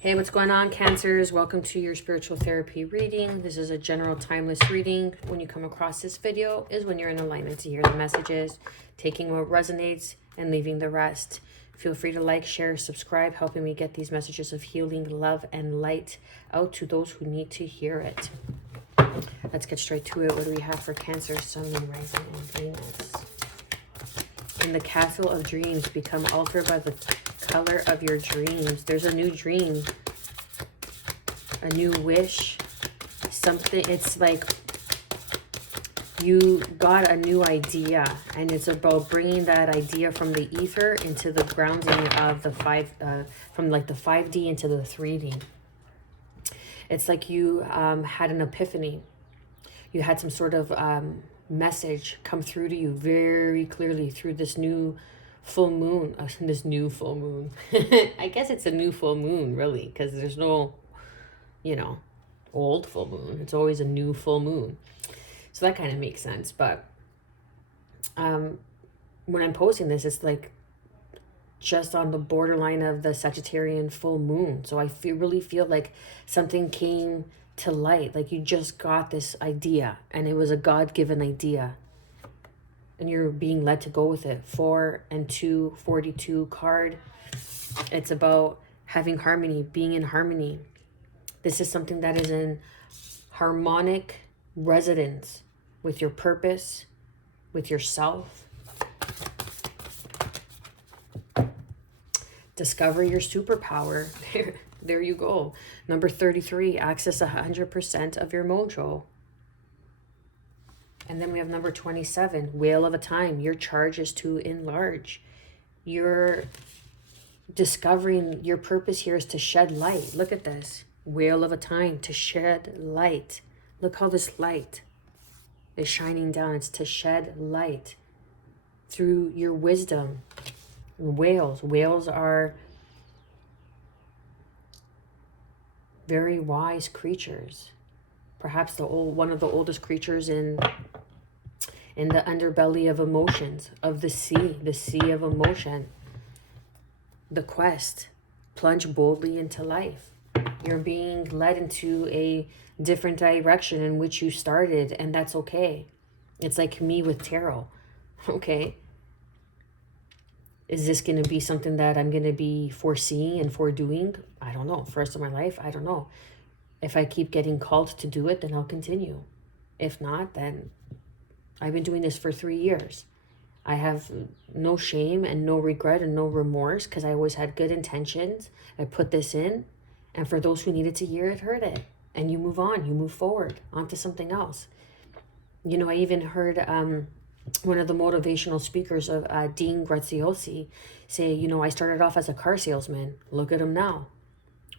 Hey, what's going on, Cancers? Welcome to your spiritual therapy reading. This is a general timeless reading. When you come across this video is when you're in alignment to hear the messages, taking what resonates and leaving the rest. Feel free to like, share, subscribe, helping me get these messages of healing, love, and light out to those who need to hear it. Let's get straight to it. What do we have for Cancer, Sun, Moon, Rising, and Venus? In the castle of dreams, become altered by the color of your dreams. There's a new dream, a new wish, something. It's like you got a new idea, and it's about bringing that idea from the ether into the grounding of the from like the 5D into the 3D. It's like you had an epiphany. You had some sort of message come through to you very clearly through this new full moon. This new full moon. I guess it's a new full moon, really, because there's no, old full moon. It's always a new full moon. So that kind of makes sense. But when I'm posting this, it's like just on the borderline of the Sagittarian full moon. So I really feel like something came to light, like you just got this idea and it was a God-given idea and you're being led to go with it. 4 and 2, 42 card. It's about having harmony, being in harmony. This is something that is in harmonic resonance with your purpose, with yourself. Discover your superpower. There you go. Number 33, access 100% of your mojo. And then we have number 27, wheel of a time. Your charge is to enlarge. You're discovering your purpose here is to shed light. Look at this. Wheel of a time, to shed light. Look how this light is shining down. It's to shed light through your wisdom. Whales. Whales are very wise creatures. Perhaps one of the oldest creatures in the underbelly of emotions, of the sea of emotion. The quest. Plunge boldly into life. You're being led into a different direction in which you started, and that's okay. It's like me with tarot. Okay. Is this going to be something that I'm going to be foreseeing and foredoing? I don't know. First of my life, I don't know. If I keep getting called to do it, then I'll continue. If not, then I've been doing this for 3 years. I have no shame and no regret and no remorse because I always had good intentions. I put this in, and for those who needed to hear it, heard it. And you move on, you move forward onto something else. I even heard one of the motivational speakers of Dean Graziosi say, I started off as a car salesman. Look at him now.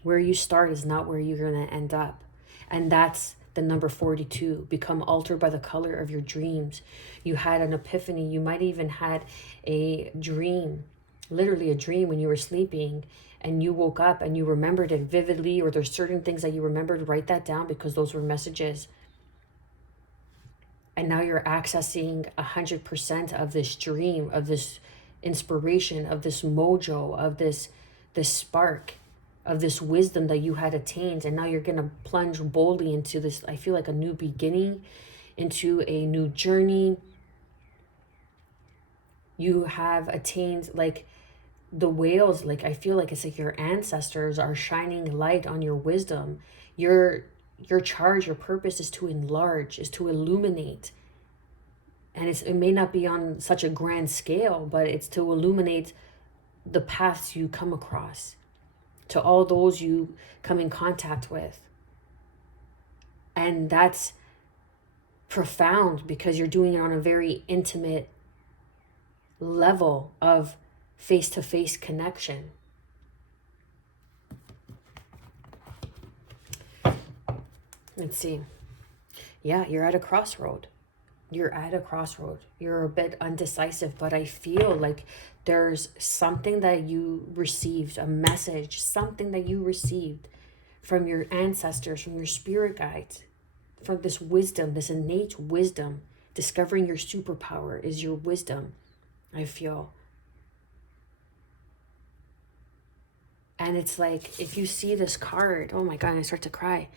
Where you start is not where you're going to end up. And that's the number 42. Become altered by the color of your dreams. You had an epiphany. You might even had a dream, literally a dream when you were sleeping, and you woke up and you remembered it vividly, or there's certain things that you remembered. Write that down because those were messages. And now you're accessing 100% of this dream, of this inspiration, of this mojo, of this spark, of this wisdom that you had attained. And now you're going to plunge boldly into this, I feel like a new beginning, into a new journey. You have attained, like the whales, like I feel like it's like your ancestors are shining light on your wisdom. Your charge, your purpose is to enlarge, is to illuminate. And it may not be on such a grand scale, but it's to illuminate the paths you come across, to all those you come in contact with. And that's profound because you're doing it on a very intimate level of face-to-face connection. Let's see. Yeah, you're at a crossroad. You're at a crossroad. You're a bit undecisive, but I feel like there's something that you received, a message, something that you received from your ancestors, from your spirit guides, from this wisdom, this innate wisdom. Discovering your superpower is your wisdom, I feel. And it's like, if you see this card, oh my God, I start to cry.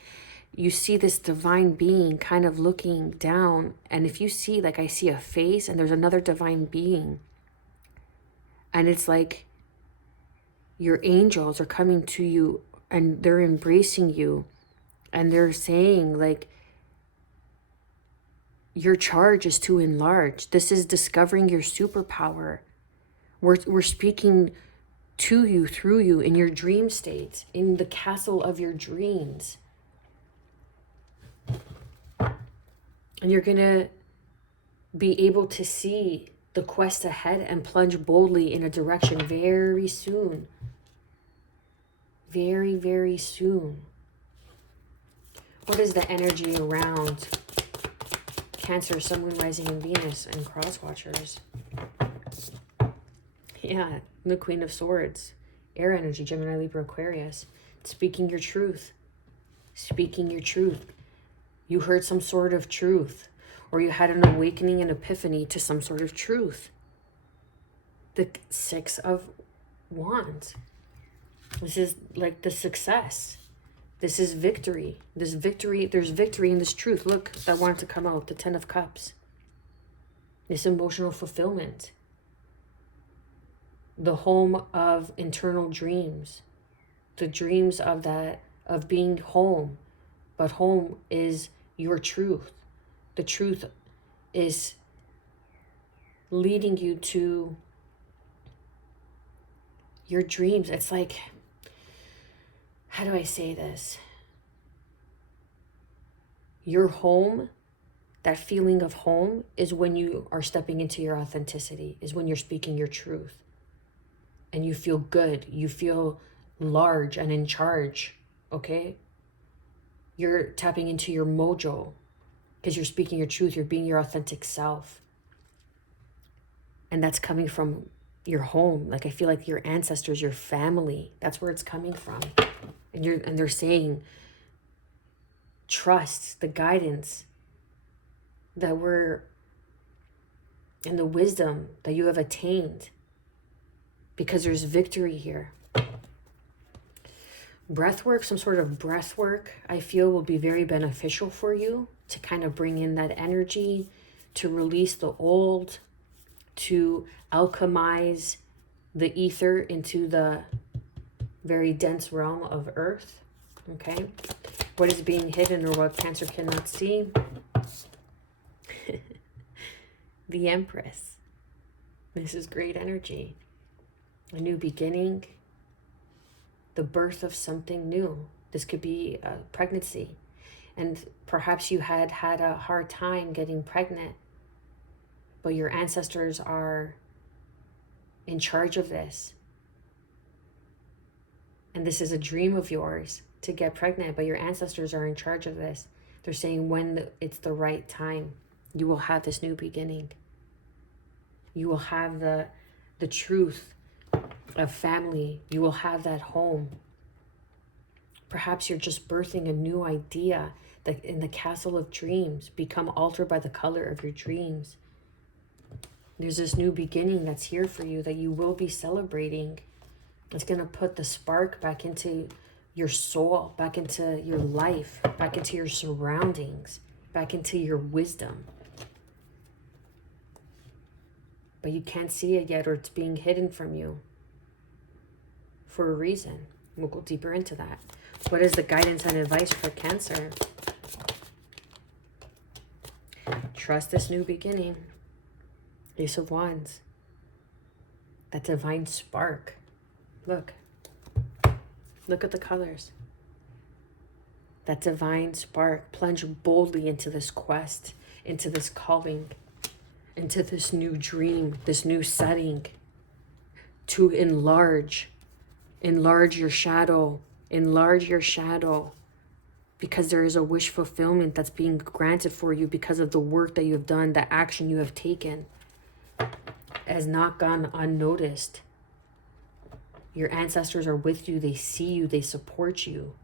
You see this divine being kind of looking down. And if you see, like I see a face and there's another divine being. And it's like your angels are coming to you and they're embracing you. And they're saying like, your charge is to enlarge. This is discovering your superpower. We're speaking to you, through you, in your dream states, in the castle of your dreams. And you're going to be able to see the quest ahead and plunge boldly in a direction very soon. Very, very soon. What is the energy around Cancer, Sun, Moon, Rising, and Venus, and Cross Watchers? Yeah, the Queen of Swords. Air energy, Gemini, Libra, Aquarius. Speaking your truth. Speaking your truth. You heard some sort of truth. Or you had an awakening, an epiphany to some sort of truth. The Six of Wands. This is like the success. This is victory. This victory, there's victory in this truth. Look, that wanted to come out. The Ten of Cups. This emotional fulfillment. The home of internal dreams. The dreams of that, of being home. But home is your truth. The truth is leading you to your dreams. It's like, how do I say this? Your home, that feeling of home, is when you are stepping into your authenticity, is when you're speaking your truth. And you feel good. You feel large and in charge, okay? You're tapping into your mojo because you're speaking your truth. You're being your authentic self. And that's coming from your home. Like, I feel like your ancestors, your family, that's where it's coming from. And they're saying, trust the guidance that we're, and the wisdom that you have attained, because there's victory here. Breath work, some sort of breath work, I feel will be very beneficial for you to kind of bring in that energy, to release the old, to alchemize the ether into the very dense realm of earth. Okay, what is being hidden, or what Cancer cannot see? The Empress. This is great energy. A new beginning. The birth of something new. This could be a pregnancy. And perhaps you had a hard time getting pregnant, but your ancestors are in charge of this. And this is a dream of yours to get pregnant, but your ancestors are in charge of this. They're saying when it's the right time, you will have this new beginning. You will have the truth of family. You will have that home. Perhaps you're just birthing a new idea that in the castle of dreams, become altered by the color of your dreams. There's this new beginning that's here for you that you will be celebrating. It's going to put the spark back into your soul, back into your life, back into your surroundings, back into your wisdom. But you can't see it yet, or it's being hidden from you for a reason. We'll go deeper into that. What is the guidance and advice for Cancer? Trust this new beginning. Ace of Wands. That divine spark. Look. Look at the colors. That divine spark. Plunge boldly into this quest, into this calling, into this new dream, this new setting, to enlarge your shadow, because there is a wish fulfillment that's being granted for you because of the work that you have done, the action you have taken has not gone unnoticed. Your ancestors are with you, they see you, they support you.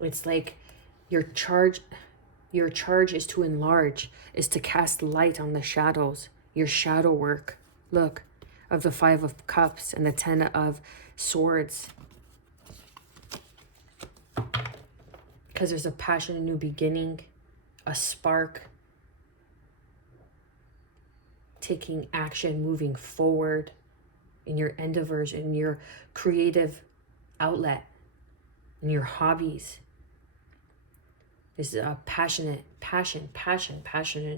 It's like your charge is to enlarge, is to cast light on the shadows, your shadow work. Look, of the 5 of Cups and the 10 of Swords. Because there's a passion, a new beginning, a spark, taking action, moving forward in your endeavors, in your creative outlet, in your hobbies. This is a passionate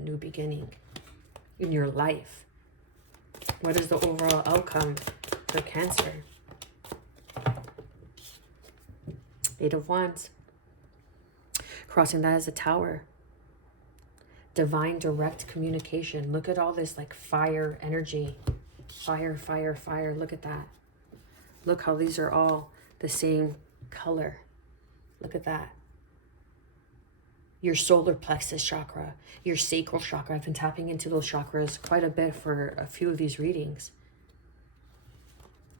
new beginning in your life. What is the overall outcome for Cancer? 8 of Wands. Crossing that as a Tower. Divine direct communication. Look at all this like fire energy. Fire, fire, fire. Look at that. Look how these are all the same color. Look at that. Your solar plexus chakra, your sacral chakra. I've been tapping into those chakras quite a bit for a few of these readings.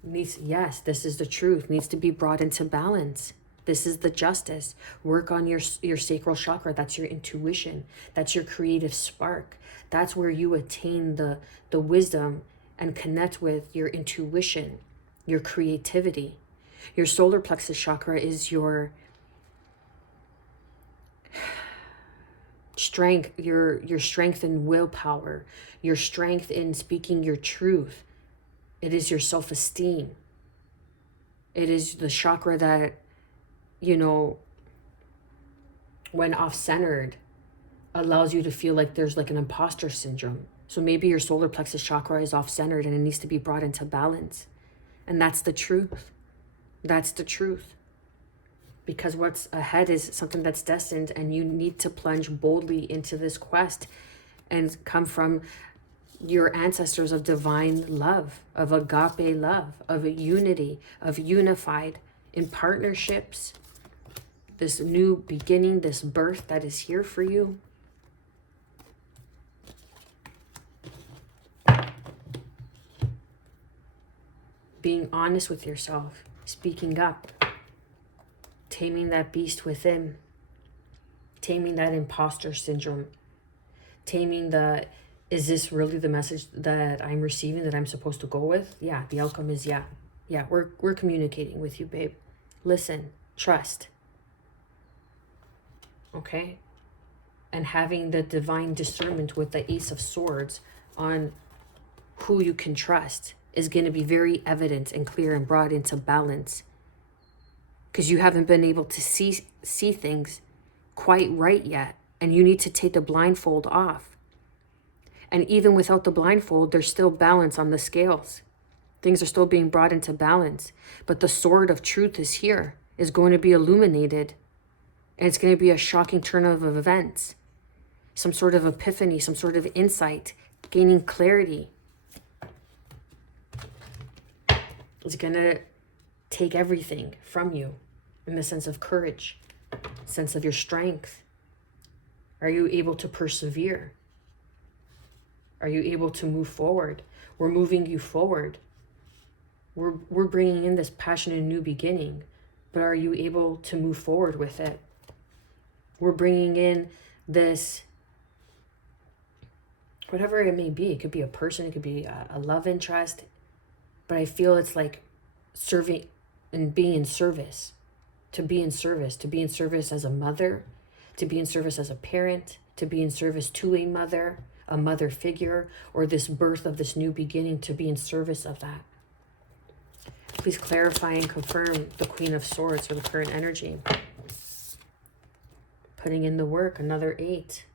Yes, this is the truth. Needs to be brought into balance. This is the justice. Work on your sacral chakra. That's your intuition. That's your creative spark. That's where you attain the wisdom and connect with your intuition, your creativity. Your solar plexus chakra is your strength, your strength in willpower, your strength in speaking your truth. It is your self-esteem. It is the chakra that, you know, when off-centered, allows you to feel like there's like an imposter syndrome. So maybe your solar plexus chakra is off-centered and it needs to be brought into balance. And that's the truth. That's the truth. Because what's ahead is something that's destined, and you need to plunge boldly into this quest and come from your ancestors of divine love, of agape love, of a unity, of unified in partnerships. This new beginning, this birth that is here for you. Being honest with yourself, speaking up, taming that beast within, taming that imposter syndrome, taming the, is this really the message that I'm receiving, that I'm supposed to go with? Yeah, the outcome is yeah. Yeah, we're communicating with you, babe. Listen, trust. Okay? And having the divine discernment with the Ace of Swords on who you can trust is going to be very evident and clear and brought into balance. Because you haven't been able to see things quite right yet. And you need to take the blindfold off. And even without the blindfold, there's still balance on the scales. Things are still being brought into balance. But the sword of truth is here, is going to be illuminated. And it's going to be a shocking turn of events. Some sort of epiphany, some sort of insight, gaining clarity. It's going to take everything from you in the sense of courage, sense of your strength. Are you able to persevere? Are you able to move forward? We're moving you forward. We're bringing in this passionate new beginning, but are you able to move forward with it? We're bringing in this, whatever it may be. It could be a person, it could be a love interest, but I feel it's like serving and being in service, to be in service as a mother, to be in service as a parent, to be in service to a mother figure, or this birth of this new beginning, to be in service of that. Please clarify and confirm the Queen of Swords for the current energy. Putting in the work, another 8.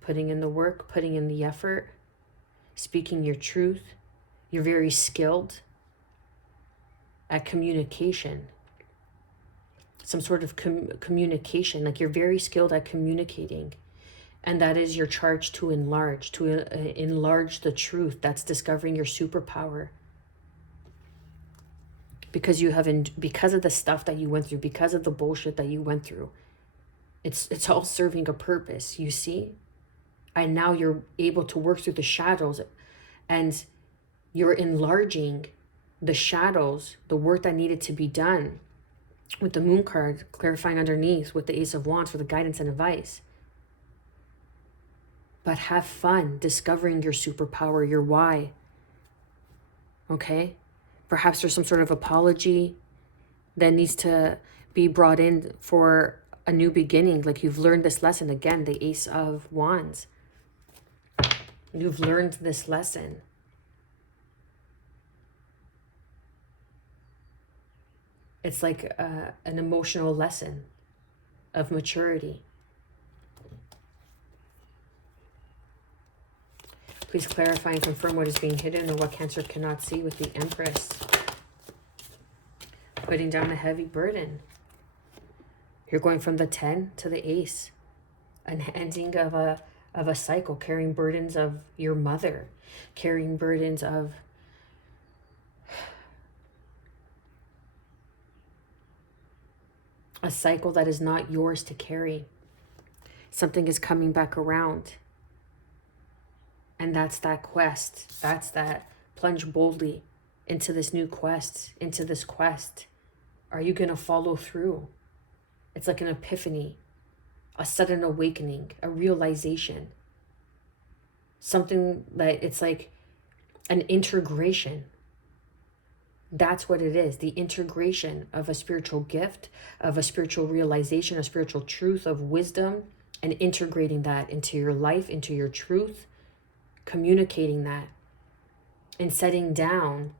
Putting in the work, putting in the effort, speaking your truth. You're very skilled at communication. Some sort of communication, like you're very skilled at communicating. And that is your charge to enlarge the truth. That's discovering your superpower. Because because of the stuff that you went through, because of the bullshit that you went through, it's all serving a purpose, you see? And now you're able to work through the shadows, and you're enlarging the shadows, the work that needed to be done. With the Moon card, clarifying underneath with the Ace of Wands for the guidance and advice. But have fun discovering your superpower, your why. okay? Perhaps there's some sort of apology that needs to be brought in for a new beginning. Like you've learned this lesson. Again, the Ace of Wands. You've learned this lesson. It's like an emotional lesson of maturity. Please clarify and confirm what is being hidden or what Cancer cannot see with the Empress. Putting down a heavy burden. You're going from the 10 to the Ace. An ending of a cycle, carrying burdens of your mother, carrying burdens of a cycle that is not yours to carry. Something is coming back around. And that's that quest. That's that plunge boldly into this new quest, into this quest. Are you going to follow through? It's like an epiphany, a sudden awakening, a realization. Something that it's like an integration. That's what it is. The integration of a spiritual gift, of a spiritual realization, a spiritual truth, of wisdom, and integrating that into your life, into your truth, communicating that, and setting down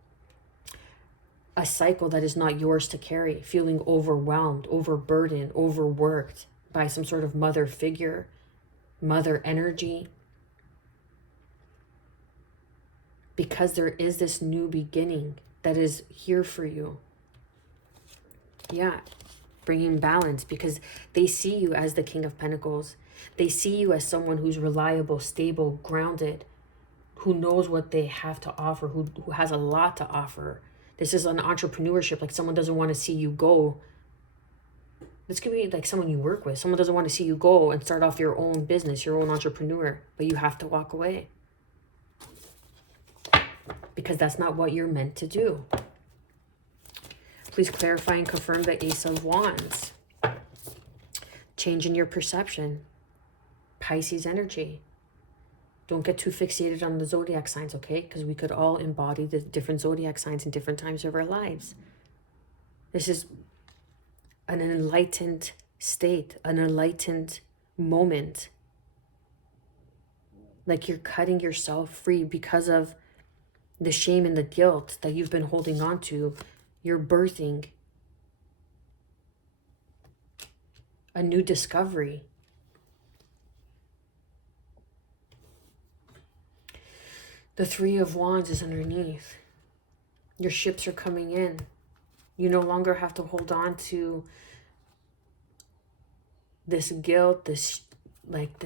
a cycle that is not yours to carry, feeling overwhelmed, overburdened, overworked by some sort of mother figure, mother energy. Because there is this new beginning that is here for you. Yeah, bringing balance, because they see you as the King of Pentacles. They see you as someone who's reliable, stable, grounded, who knows what they have to offer, who has a lot to offer. This is an entrepreneurship, like someone doesn't want to see you go. This could be like someone you work with. Someone doesn't want to see you go and start off your own business, your own entrepreneur, but you have to walk away. Because that's not what you're meant to do. Please clarify and confirm the Ace of Wands. Change in your perception. Pisces energy. Don't get too fixated on the zodiac signs, okay? Because we could all embody the different zodiac signs in different times of our lives. This is an enlightened state, an enlightened moment. Like you're cutting yourself free because of the shame and the guilt that you've been holding on to. You're birthing a new discovery. The Three of Wands is underneath. Your ships are coming in. You no longer have to hold on to this guilt, this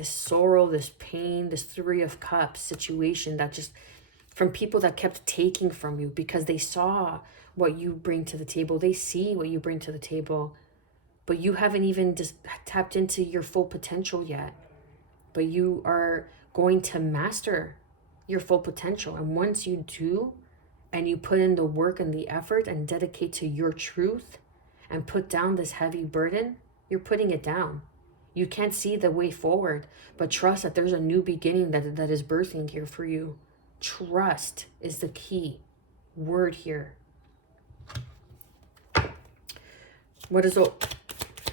sorrow, this pain, this Three of Cups situation that just, from people that kept taking from you because they saw what you bring to the table. They see what you bring to the table, but you haven't even just tapped into your full potential yet. But you are going to master your full potential. And once you do, and you put in the work and the effort and dedicate to your truth and put down this heavy burden, you're putting it down. You can't see the way forward, but trust that there's a new beginning that is birthing here for you. Trust is the key word here. What is the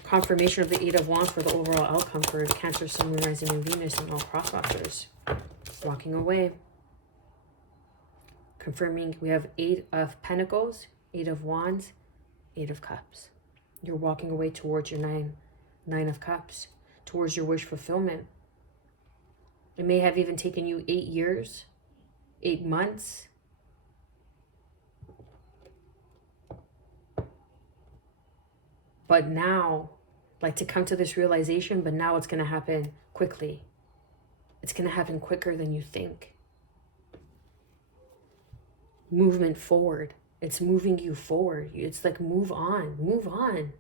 confirmation of the Eight of Wands for the overall outcome for Cancer, Sun, Moon, Rising, and Venus and all crosswalkers? Walking away. Confirming we have Eight of Pentacles, Eight of Wands, Eight of Cups. You're walking away towards your Nine of Cups, towards your wish fulfillment. It may have even taken you 8 years, 8 months. But now, like to come to this realization, but now it's going to happen quickly. It's going to happen quicker than you think. Movement forward. It's moving you forward. It's like move on, move on.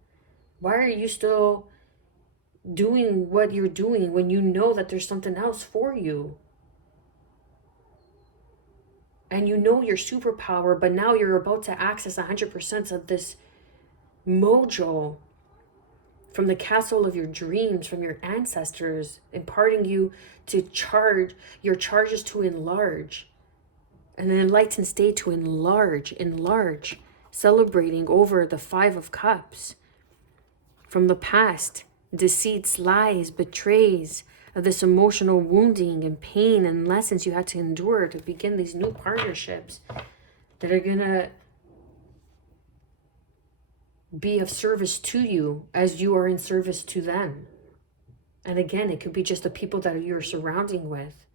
Why are you still doing what you're doing when you know that there's something else for you? And you know your superpower, but now you're about to access 100% of this mojo from the castle of your dreams, from your ancestors, imparting you to charge, your charges to enlarge. an enlightened state to enlarge, celebrating over the Five of Cups from the past, deceits, lies, betrays, of this emotional wounding and pain and lessons you had to endure to begin these new partnerships that are gonna be of service to you as you are in service to them. And again, it could be just the people that you're surrounding with,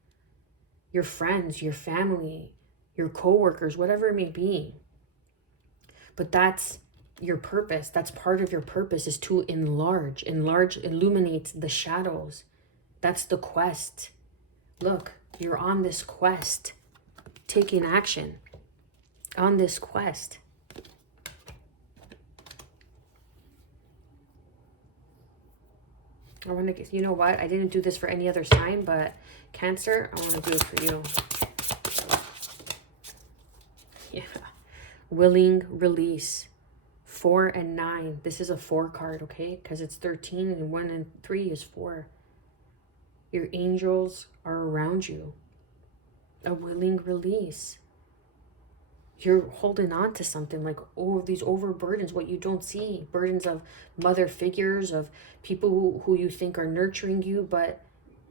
your friends, your family, your co-workers, whatever it may be. But that's your purpose. That's part of your purpose, is to enlarge, illuminate the shadows. That's the quest. Look, you're on this quest, taking action on this quest. I want to, you know what? I didn't do this for any other sign, but Cancer, I want to do it for you. Yeah. Willing release. 4 and 9. This is a 4 card, okay? Because it's 13 and 1 and 3 is 4. Your angels are around you. A willing release. You're holding on to something like, oh, these overburdens, what you don't see. Burdens of mother figures, of people who you think are nurturing you, but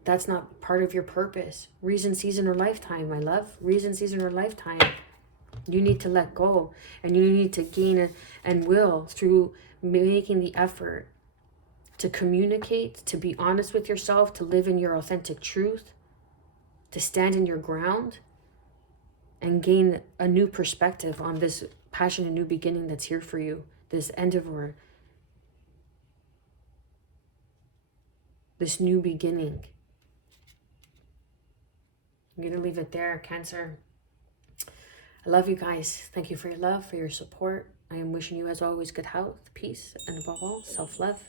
that's not part of your purpose. Reason, season, or lifetime, my love. Reason, season, or lifetime. You need to let go, and you need to gain and will through making the effort to communicate, to be honest with yourself, to live in your authentic truth, to stand in your ground, and gain a new perspective on this passion and new beginning that's here for you, this endeavor, this new beginning. I'm going to leave it there, Cancer. I love you guys. Thank you for your love, for your support. I am wishing you, as always, good health, peace, and above all, self-love.